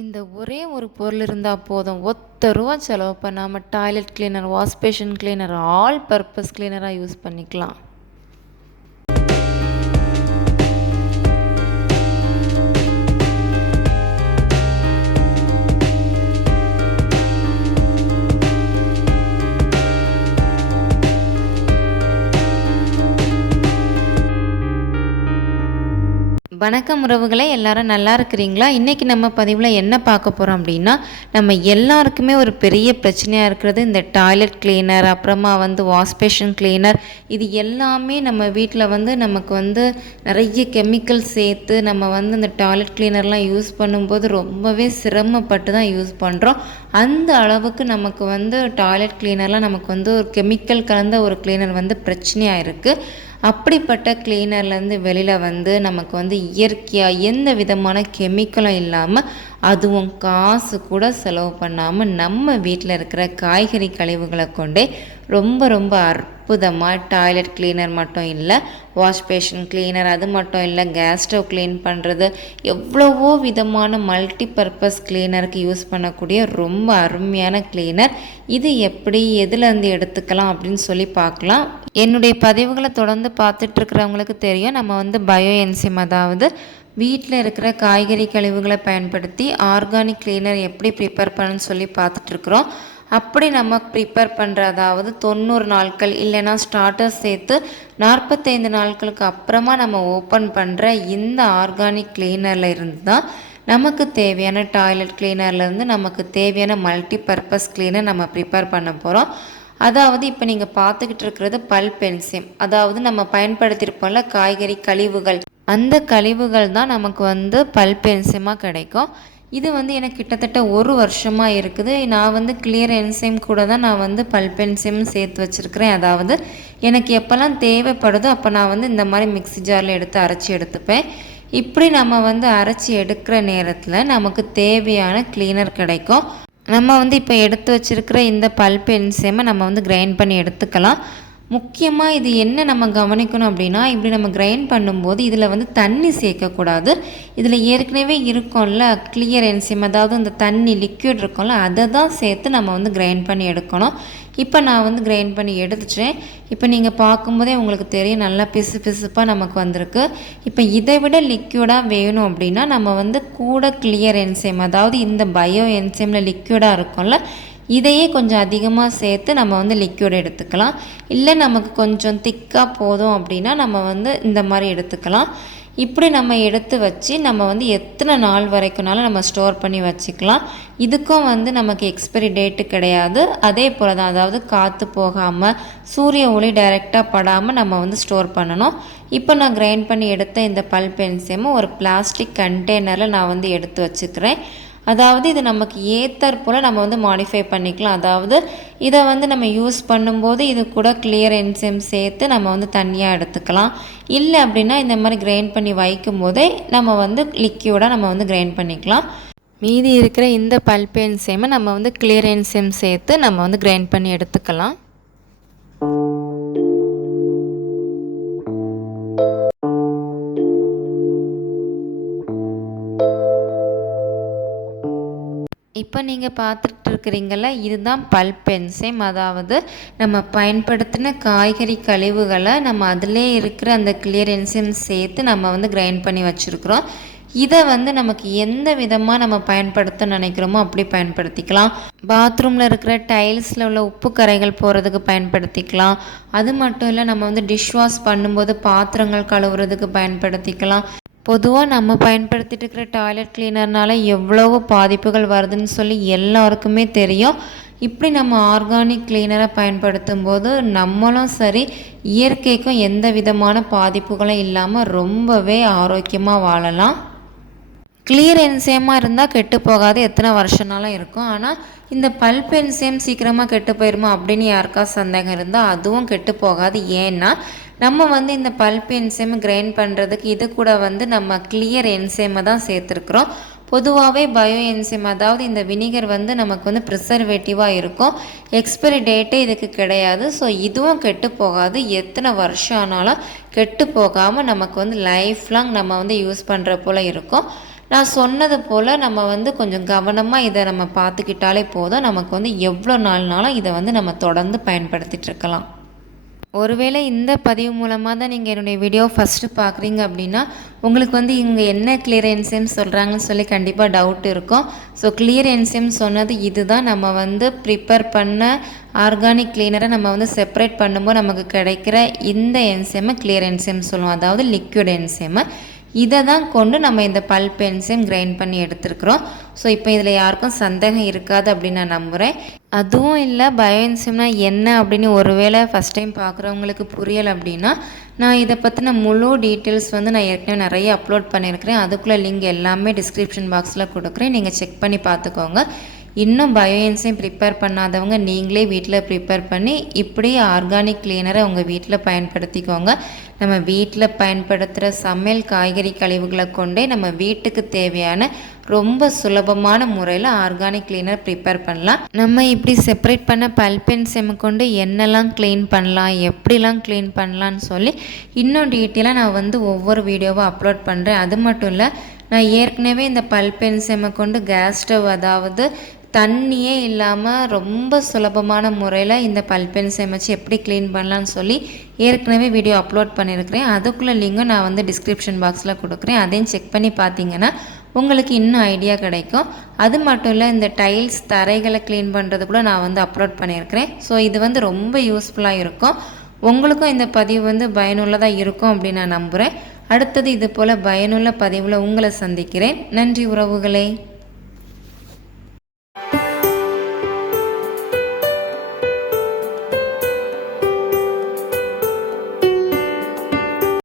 இந்த ஒரே ஒரு பொருள் இருந்தால் போதும், ஒத்த ரூபா செலவு பண்ணாமல் toilet cleaner, wash basin cleaner, all purpose கிளீனராக யூஸ் பண்ணிக்கலாம். வணக்கம் உறவுகளே, எல்லாரும் நல்லா இருக்கிறீங்களா? இன்றைக்கி நம்ம பதிவில் என்ன பார்க்க போகிறோம் அப்படின்னா, நம்ம எல்லாருக்குமே ஒரு பெரிய பிரச்சனையாக இருக்கிறது இந்த டாய்லெட் கிளீனர், அப்புறமா வாஷ் பேஷன் கிளீனர். இது எல்லாமே நம்ம வீட்டில் நமக்கு நிறைய கெமிக்கல் சேர்த்து நம்ம இந்த டாய்லெட் கிளீனர்லாம் யூஸ் பண்ணும்போது ரொம்பவே சிரமப்பட்டு தான் யூஸ் பண்ணுறோம். அந்த அளவுக்கு நமக்கு டாய்லெட் கிளீனர்லாம் நமக்கு ஒரு கெமிக்கல் கலந்த ஒரு கிளீனர் பிரச்சனையாக இருக்குது. அப்படிப்பட்ட கிளீனர்லேருந்து வெளியில் நமக்கு இயற்கையாக எந்த விதமான கெமிக்கலும் இல்லாமல், அதுவும் காசு கூட செலவு பண்ணாமல் நம்ம வீட்டில் இருக்கிற காய்கறி கழிவுகளை கொண்டே ரொம்ப ரொம்ப அற்புதமாக டாய்லெட் கிளீனர் மட்டும் இல்லை, வாஷ் பேஷன் கிளீனர் அது மட்டும் இல்லை, கேஸ் ஸ்டவ் க்ளீன் பண்ணுறது, எவ்வளவோ விதமான மல்டிபர்பஸ் கிளீனருக்கு யூஸ் பண்ணக்கூடிய ரொம்ப அருமையான கிளீனர். இது எப்படி எதுலேருந்து எடுத்துக்கலாம் அப்படின்னு சொல்லி பார்க்கலாம். என்னுடைய பதிவுகளை தொடர்ந்து பார்த்துட்ருக்கிறவங்களுக்கு தெரியும், நம்ம பயோஎன்சைம், அதாவது வீட்டில் இருக்கிற காய்கறி கழிவுகளை பயன்படுத்தி ஆர்கானிக் கிளீனர் எப்படி ப்ரிப்பேர் பண்ணணும்னு சொல்லி பார்த்துட்ருக்குறோம். அப்படி நம்ம ப்ரிப்பேர் பண்ணுற, அதாவது 90 நாட்கள் இல்லைன்னா ஸ்டார்டர்ஸ் சேர்த்து 45 நாட்களுக்கு அப்புறமா நம்ம ஓப்பன் பண்ணுற இந்த ஆர்கானிக் கிளீனரில் இருந்து தான் நமக்கு தேவையான டாய்லெட் கிளீனர்லேருந்து நமக்கு தேவையான மல்டிபர்பஸ் கிளீனர் நம்ம ப்ரிப்பேர் பண்ண போகிறோம். அதாவது இப்போ நீங்கள் பார்த்துக்கிட்டு இருக்கிறது பல்பென்சைம், அதாவது நம்ம பயன்படுத்தியிருப்போம்ல காய்கறி கழிவுகள், அந்த கழிவுகள் தான் நமக்கு பல்பென்சைமாக கிடைக்கும். இது எனக்கு கிட்டத்தட்ட 1 வருஷமாக இருக்குது. நான் கிளியர் என்சைம் கூட தான் நான் பல்பென்சைம் சேர்த்து வச்சுருக்கிறேன். அதாவது எனக்கு எப்போல்லாம் தேவைப்படுதோ அப்போ நான் இந்த மாதிரி மிக்ஸி ஜாரில் எடுத்து அரைச்சி எடுத்துப்பேன். இப்படி நம்ம அரைச்சி எடுக்கிற நேரத்தில் நமக்கு தேவையான கிளீனர் கிடைக்கும். நம்ம இப்போ எடுத்து வச்சுருக்கிற இந்த பல்பென்சைமை நம்ம கிரைண்ட் பண்ணி எடுத்துக்கலாம். முக்கியமாக இது என்ன நம்ம கவனிக்கணும் அப்படின்னா, இப்படி நம்ம கிரைண்ட் பண்ணும்போது இதில் தண்ணி சேர்க்கக்கூடாது. இதில் ஏற்கனவே இருக்கும்ல கிளியர் என்சைம், அதாவது இந்த தண்ணி லிக்விட் இருக்கும்ல, அதை தான் சேர்த்து நம்ம கிரைண்ட் பண்ணி எடுக்கணும். இப்போ நான் கிரைண்ட் பண்ணி எடுத்துட்டேன். இப்போ நீங்கள் பார்க்கும்போதே உங்களுக்கு தெரியும், நல்லா பிசு பிசுப்பாக நமக்கு வந்திருக்கு. இப்போ இதை விட லிக்விடாக வேணும் அப்படின்னா நம்ம கூட கிளியர் என்சைம், அதாவது இந்த பயோ என்சைமில் லிக்விடாக இருக்கும்ல, இதையே கொஞ்சம் அதிகமாக சேர்த்து நம்ம லிக்விட் எடுத்துக்கலாம். இல்லை நமக்கு கொஞ்சம் திக்காக போதும் அப்படின்னா நம்ம இந்த மாதிரி எடுத்துக்கலாம். இப்படி நம்ம எடுத்து வச்சு நம்ம எத்தனை நாள் வரைக்கும்னாலும் நம்ம ஸ்டோர் பண்ணி வச்சுக்கலாம். இதுக்கும் நமக்கு எக்ஸ்பைரி டேட்டு கிடையாது. அதே போல் தான், அதாவது காற்று போகாமல் சூரிய ஒளி டைரெக்டாக படாமல் நம்ம ஸ்டோர் பண்ணணும். இப்போ நான் கிரைண்ட் பண்ணி எடுத்த இந்த பல்பென்சைமை ஒரு பிளாஸ்டிக் கண்டெய்னரில் நான் எடுத்து வச்சுக்கிறேன். அதாவது இது நமக்கு ஏத்தாற் போல் நம்ம மாடிஃபை பண்ணிக்கலாம். அதாவது இதை நம்ம யூஸ் பண்ணும்போது இது கூட கிளியர் என்சைம் சேர்த்து நம்ம தனியாக எடுத்துக்கலாம். இல்லை அப்படின்னா இந்த மாதிரி கிரைண்ட் பண்ணி வைக்கும் போதே நம்ம லிக்யூடாக நம்ம கிரைண்ட் பண்ணிக்கலாம். மீதி இருக்கிற இந்த பல்ப் என்சைமை நம்ம கிளியர் என்சைம் சேர்த்து நம்ம கிரைண்ட் பண்ணி எடுத்துக்கலாம். இப்போ நீங்கள் பார்த்துட்டு இருக்கிறீங்களா, இதுதான் பல்ப் என்சைம். அதாவது நம்ம பயன்படுத்தின காய்கறி கழிவுகளை நம்ம அதிலே இருக்கிற அந்த கிளியர் என்சைம் சேர்த்து நம்ம கிரைண்ட் பண்ணி வச்சுருக்குறோம். இதை நமக்கு எந்த விதமாக நம்ம பயன்படுத்த நினைக்கிறோமோ அப்படி பயன்படுத்திக்கலாம். பாத்ரூமில் இருக்கிற டைல்ஸில் உள்ள உப்பு கரைகள் போகிறதுக்கு பயன்படுத்திக்கலாம். அது மட்டும் இல்லை, நம்ம டிஷ் வாஷ் பண்ணும்போது பாத்திரங்கள் கழுவுறதுக்கு பயன்படுத்திக்கலாம். பொதுவாக நம்ம பயன்படுத்திட்டு இருக்கிற டாய்லெட் கிளீனர்னால எவ்வளவு பாதிப்புகள் வருதுன்னு சொல்லி எல்லாருக்குமே தெரியும். இப்படி நம்ம ஆர்கானிக் கிளீனரை பயன்படுத்தும் போது நம்மளும் சரி, இயற்கைக்கும் எந்த விதமான பாதிப்புகளும் இல்லாமல் ரொம்பவே ஆரோக்கியமாக வாழலாம். கிளியர் என்சைமாக இருந்தால் கெட்டு போகாது, எத்தனை வருஷனாலும் இருக்கும். ஆனால் இந்த பல்ப் என்சைம் சீக்கிரமாக கெட்டு போயிடுமா அப்படின்னு யாருக்கா சந்தேகம் இருந்தால் அதுவும் கெட்டு போகாது. ஏன்னா நம்ம இந்த பல்ப் என்சைமை கிரைண்ட் பண்ணுறதுக்கு இது கூட நம்ம கிளியர் என்சைமை தான் சேர்த்துருக்குறோம். பொதுவாகவே பயோ என்சைம், அதாவது இந்த வினிகர் நமக்கு ப்ரிசர்வேட்டிவாக இருக்கும். எக்ஸ்பைரி டேட்டே இதுக்கு கிடையாது. ஸோ இதுவும் கெட்டு போகாது, எத்தனை வருஷம் ஆனாலும் கெட்டு போகாமல் நமக்கு லைஃப் லாங் நம்ம யூஸ் பண்ணுற போல் இருக்கும். நான் சொன்னது போல் நம்ம வந்து கொஞ்சம் கவனமாக இதை நம்ம பார்த்துக்கிட்டாலே போதும். நமக்கு வந்து எவ்வளோ நாள்னாலும் இதை வந்து நம்ம தொடர்ந்து பயன்படுத்திகிட்டு இருக்கலாம். ஒருவேளை இந்த பதிவு மூலமாக தான் நீங்கள் என்னுடைய வீடியோ ஃபஸ்ட்டு பார்க்குறீங்க அப்படின்னா உங்களுக்கு வந்து இங்கே என்ன கிளியர் என்சைம் சொல்கிறாங்கன்னு சொல்லி கண்டிப்பாக டவுட் இருக்கும். ஸோ கிளியர் என்சைம் சொன்னது இதுதான். நம்ம வந்து ப்ரிப்பேர் பண்ண ஆர்கானிக் கிளீனரை நம்ம வந்து செப்பரேட் பண்ணும்போது நமக்கு கிடைக்கிற இந்த என்சைமை கிளியர் என்சைம் சொல்லுவோம், அதாவது லிக்விட் என்சைமை. இதை தான் கொண்டு நம்ம இந்த பல்ப் என்சைம் கிரைண்ட் பண்ணி எடுத்துருக்குறோம். ஸோ இப்போ இதில் யாருக்கும் சந்தேகம் இருக்காது அப்படின்னு நான் நம்புகிறேன். அதுவும் இல்லை, பயோஎன்சைம்னா என்ன அப்படின்னு ஒருவேளை ஃபஸ்ட் டைம் பார்க்குறவங்களுக்கு புரியலை அப்படின்னா நான் இதை பற்றின முழு டீட்டெயில்ஸ் வந்து நான் ஏற்கனவே நிறைய அப்லோட் பண்ணியிருக்கிறேன். அதுக்குள்ளே லிங்க் எல்லாமே டிஸ்கிரிப்ஷன் பாக்ஸில் கொடுக்குறேன், நீங்கள் செக் பண்ணி பார்த்துக்கோங்க. இன்னும் பயோஎன்சைம் ப்ரிப்பேர் பண்ணாதவங்க நீங்களே வீட்டில் ப்ரிப்பேர் பண்ணி இப்படி ஆர்கானிக் கிளீனரை உங்கள் வீட்டில் பயன்படுத்திக்கோங்க. நம்ம வீட்டில் பயன்படுத்துகிற சமையல் காய்கறி கழிவுகளை கொண்டே நம்ம வீட்டுக்கு தேவையான ரொம்ப சுலபமான முறையில் ஆர்கானிக் கிளீனர் ப்ரிப்பேர் பண்ணலாம். நம்ம இப்படி செப்பரேட் பண்ண பல்ப் என்சைமை கொண்டு என்னெல்லாம் க்ளீன் பண்ணலாம், எப்படிலாம் க்ளீன் பண்ணலான்னு சொல்லி இன்னும் டீட்டெயிலாக நான் வந்து ஒவ்வொரு வீடியோவாக அப்லோட் பண்ணுறேன். அது மட்டும் இல்லை, நான் ஏற்கனவே இந்த பல்ப் என்சைமை கொண்டு கேஸ் ஸ்டவ், அதாவது தண்ணியே இல்லாமல் ரொம்ப சுலபமான முறையில் இந்த பல்ப் என்சைம் வச்சு எப்படி க்ளீன் பண்ணலான்னு சொல்லி ஏற்கனவே வீடியோ அப்லோட் பண்ணியிருக்கிறேன். அதுக்குள்ளே லிங்கும் நான் வந்து டிஸ்கிரிப்ஷன் பாக்ஸில் கொடுக்குறேன், அதையும் செக் பண்ணி பார்த்தீங்கன்னா உங்களுக்கு இன்னும் ஐடியா கிடைக்கும். அது மட்டும் இல்லை, இந்த டைல்ஸ் தரைகளை க்ளீன் பண்ணுறது கூட நான் வந்து அப்லோட் பண்ணியிருக்கிறேன். ஸோ இது வந்து ரொம்ப யூஸ்ஃபுல்லாக இருக்கும். உங்களுக்கும் இந்த பதிவு வந்து பயனுள்ளதாக இருக்கும் அப்படின்னு நான் நம்புகிறேன். அடுத்தது இது போல் பயனுள்ள பதிவில் உங்களை சந்திக்கிறேன். நன்றி உறவுகளே.